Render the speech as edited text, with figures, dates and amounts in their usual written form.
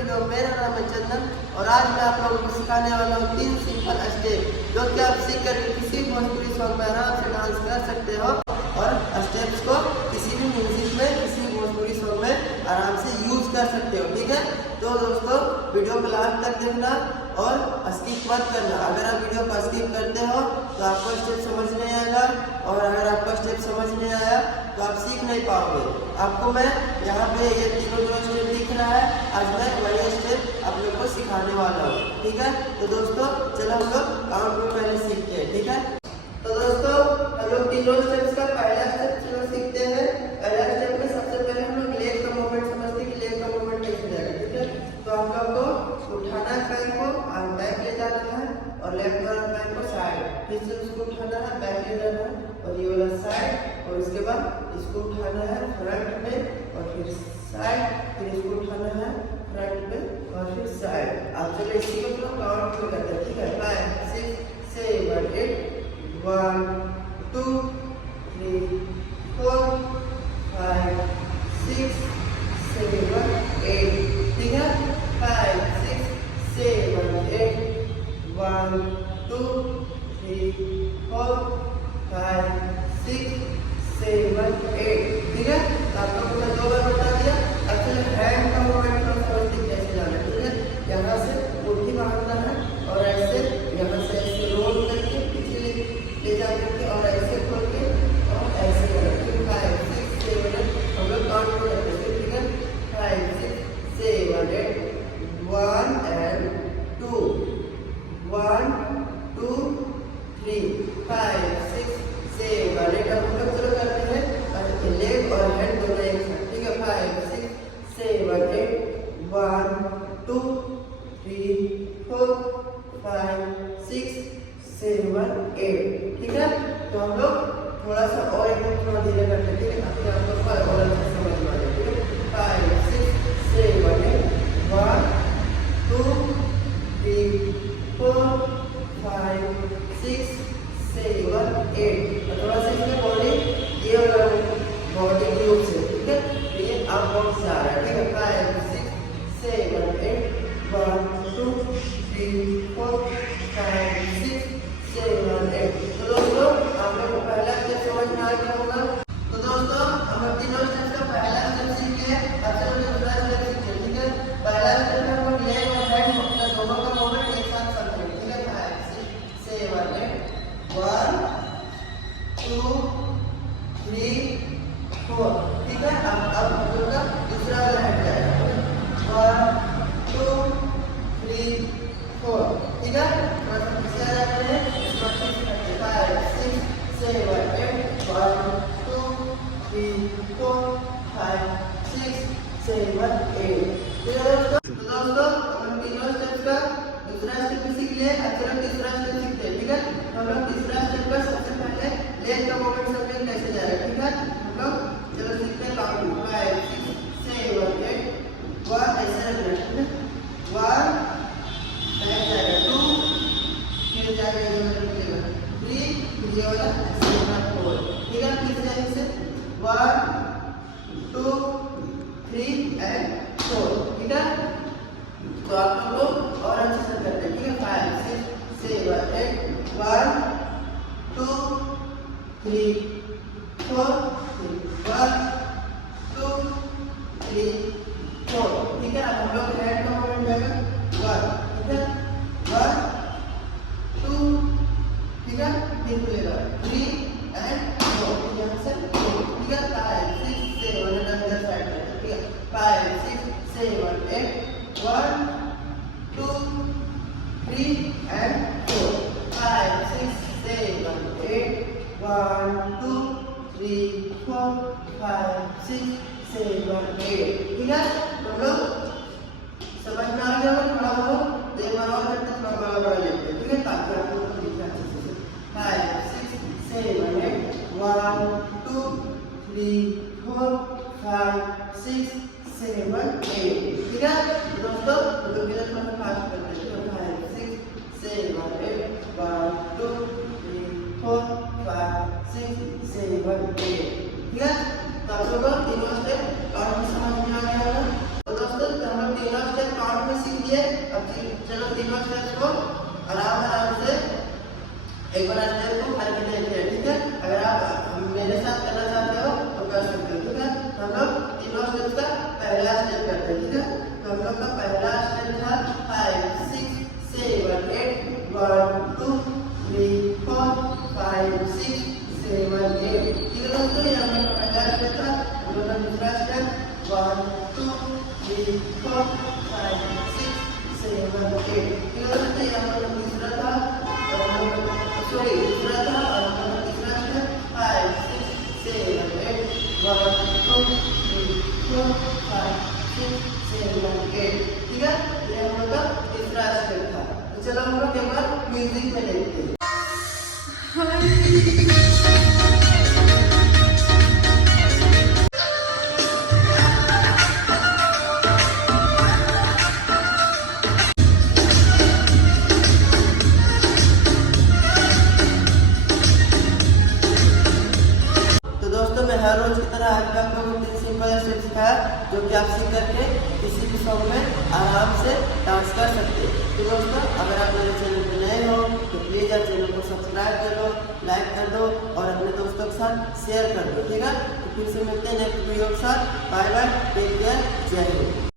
Video. मेरा नाम है चंदन और आज मैं आप लोगों को सिखाने वाला हूँ 3 सिंपल स्टेप जो कि आप सीख कर किसी भोजपुरी सॉन्ग में आराम से डांस कर सकते हो और स्टेप्स को किसी भी म्यूजिक में, किसी भोजपुरी सॉन्ग में आराम से यूज कर सकते हो। ठीक है, तो दोस्तों वीडियो को लास्ट तक देखना और स्किप मत करना। अगर आप वीडियो को स्किप करते हो तो आपको स्टेप समझ नहीं आएगा और अगर आपका स्टेप समझ नहीं आया तो आप सीख नहीं पाओगे। आपको मैं यहाँ पे ये तीनों जो स्टेप दिख रहा है, आज मैं वही स्टेप आप लोग को सिखाने वाला हूँ। ठीक है, तो दोस्तों चलो हम लोग काउंट में पहले सीखते हैं। ठीक है, तो दोस्तों हम लोग तीनों स्टेप्स का पहला स्टेप चलो सीखते हैं। पहला स्टेप में सबसे पहले हम लोग लेग का मूवमेंट समझते हैं कि लेग का मूवमेंट कैसे जाएगा। ठीक है, तो हम लोग को उठाना है पैर को और बैक ले जाना है और लेफ्ट वाला पैर को साइड, फिर से उसको उठाना है, बैक ले जाना है और ये वाला साइड, और उसके बाद इसको उठाना है फ्रंट में और फिर साइड, फिर इसको उठाना है फ्रंट में और फिर साइड। आप चलो इसी को तो काउंट में करते हैं। ठीक है, 5 6 7 8 1 2 3 4 5 6 7 8। ठीक है, 5 6 7 8 1 2 3 4 5 6 7 8। ठीक है, तो आप लोगों को मैं 2 बार बता दिया। अब चलो हैंड का मूवमेंट हम समझते कैसे जाना है। ठीक है, यहाँ से मुट्ठी बांधना है और ऐसे यहाँ से ऐसे रोल करके पीछे ले जा करके और ऐसे खोल के और ऐसे करके 5 6 7 8 हम लोग काउंट करते हैं। ठीक है, 5 6 7 8 1 and 2 1 2 3 5 6 7 8। अब हम लोग चलो करते हैं लेग और हैंड दोनों एक साथ। ठीक है, 5 6 7 8 1 2 3 4 5 6 7 8। ठीक है, तो हम लोग थोड़ा सा और एकदम थोड़ा धीरे करते हैं। ठीक है, ताकि आप लोग को और अच्छे समझ में आ जाए। ठीक है, 5 6 7 8 1 2 3 4 5 6 7 8। थोड़ा सा इसमें बॉडी ये वाला बॉडी ग्रुप से, ठीक है, ये आप बॉक्स से आ रहा है। ठीक है, 5 6 7 8 1 2 3 4 5 6 7 8। तो दोस्तों आप लोग को पहला स्टेप समझ में आ गया होगा। तो दोस्तों हम लोग तीनों स्टेप का पहला स्टेप सीख लिए। अब चलो दूसरा स्टेप सीखते हैं। ठीक है, पहला स्टेप में हम लोग लेग और हैंड अपना दोनों का मूवमेंट एक साथ करते हैं। ठीक है, 5 6 7 8 1 2 3 4। ठीक है, अब हम लोग का दूसरा वाला हैंड जाएगा 1 2 3 4। ठीक है, थोड़ा सा पीछे आ जाते हैं, इसको ठीक करते हैं 5 6 7 8 1 2 3 4 5 6 7 8। ठीक है दोस्तों, तो दोस्तों हम तीनों स्टेप्स का दूसरा स्टेप भी सीख लिए। अब चलो तीसरा स्टेप सीखते हैं। ठीक है, तो हम लोग तीसरा स्टेप का सबसे पहले लेग का मूवमेंट समझें कैसे जाएगा। ठीक है, हम लोग चलो सीखते हैं काउंट 5 6 7 8 1 ऐसे रखना है। ठीक है, 1 बैक जाएगा 2 फिर जाएगा ये वाला निकलेगा 3 फिर ये वाला ऐसे होगा 4। ठीक है, फिर से ऐसे 1 2 3 and 4। ठीक है, तो आप लोग और अच्छे से करते हैं। ठीक है, 5 6 7 8 1 2 3 4 1 2 3 4। ठीक है, अब हम लोग हैंड का मूवमेंट जाएगा 1। ठीक है, 1 2 ठीक है, फिर खुलेगा 3 and 4। यहाँ से 4। ठीक है, 5 6 7 इधर साइड में। ठीक है, 5 6 7 8 1 2 3 and 4 5 6 7 8 1 2 3 4 5 6 7 8। ठीक है, तो हम लोग समझ में आ गया होगा। थोड़ा बहुत एक बार और करते थोड़ा बड़ा बड़ा लेते हैं। ठीक है, ताकि आप लोग को दिखे अच्छे से। 5 6 7 8 1 2 3 4 5 6 7 8। ठीक है, तो दोस्तों हम लोग इधर थोड़ा फास्ट करते हैं। 5 6 7 8 1 2 3 4 5 6 7 8। ठीक है, तो आप लोगों को तीनों स्टेप काउंट समझ में आ गया होगा। तो दोस्तों हम लोग तीनों स्टेप काउंट चलो तीनों स्टेप्स को आराम आराम से एक बार स्टेप को करके देखते हैं, ठीक है। अगर आप मेरे साथ करना चाहते हो तो कर सकते हो, ठीक है। तो हम लोग तीनों स्टेप्स का पहला स्टेप करते हैं, ठीक है। तो हम लोग का पहला स्टेप था 5 6 7 8 1 2 3 4 5 6 7 8, ठीक है दोस्तों। ये हम लोग का पहला स्टेप था। हम लोग का दूसरा स्टेप 1 2 3 4 5 6 7 8, ठीक है दोस्तों। ये हम लोग का तीसरा था, सॉरी दूसरा था। और हम लोग का तीसरा स्टेप 5 6 7 8 1 2 3 4 5 6 7 8, ठीक है। ये हम लोग का तीसरा स्टेप था। तो चलो हम लोग एक बार म्यूजिक में देखते हैं। हर रोज की तरह आज भी आप लोगों को 3 सिंपल स्टेप सिखाया जो कि आप सीख करके किसी भी सॉन्ग में आराम से डांस कर सकते हैं। तो दोस्तों अगर आप मेरे चैनल पर नए हो तो प्लीज़ आप चैनल को सब्सक्राइब कर दो, लाइक कर दो और अपने दोस्तों के साथ शेयर कर दो, ठीक है। तो फिर से मिलते हैं नेक्स्ट वीडियो के साथ। बाय बाय, टेक केयर, जय हिंद।